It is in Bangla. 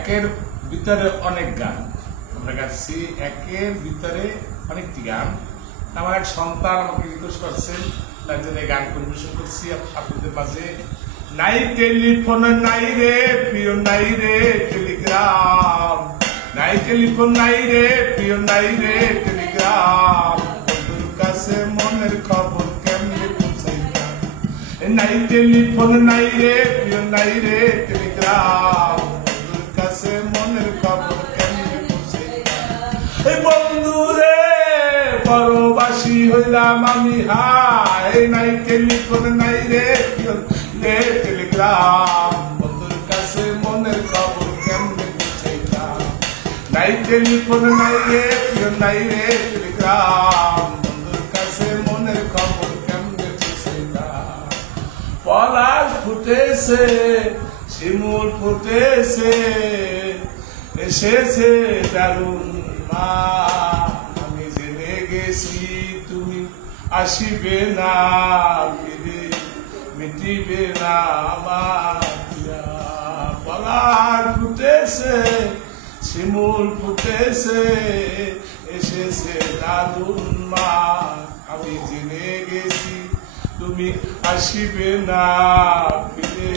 একের ভিতরে অনেক গান আমরা গাচ্ছি, একের ভিতরে অনেকটি গান। আমার এক সন্তান আমাকে রিকোয়েস্ট করছেন, তার জন্য গান পরিবেশন করছি আপনাদের মাঝে। নাই টেলিফোন নাই রে প্রিয়, নাই রে টেলিগ্রাম, নাই টেলিফোন নাই রে প্রিয়, নাই রে টেলিগ্রাম, বন্ধুর কাছে মনের খবর কেমনে পৌঁছাইতাম। নাই টেলিফোন নাই রে প্রিয়, নাই রে টেলিগ্রাম, বন্ধুর কাছে মনের খবর কেমনে পৌঁছাইতাম। এই বন্ধু রে পরবাসী হইলাম আমি, হাই নাই টেলিফোন নাই রে প্রিয়, রে টেলিগ্রাম, বন্ধুর কাছে মনের খবর কেমনে পৌঁছাইতাম। নাই টেলিফোন নাই রে প্রিয়, নাই রে টেলিগ্রাম, বন্ধুর কাছে মনের খবর কেমনে পৌঁছাইতাম। পলাশ ফুটেছে, শিমুল ফুটেছে, এসেছে দারুণ মা, আমি জেনে গেছি তুমি আসিবে না ফিরে, মিটিবে না আমার পিয়া। পলাশ ফুটেছে, শিমুল ফুটেছে, এসেছে দারুণ মা, আমি জেনে গেছি তুমি আসিবে না ফিরে।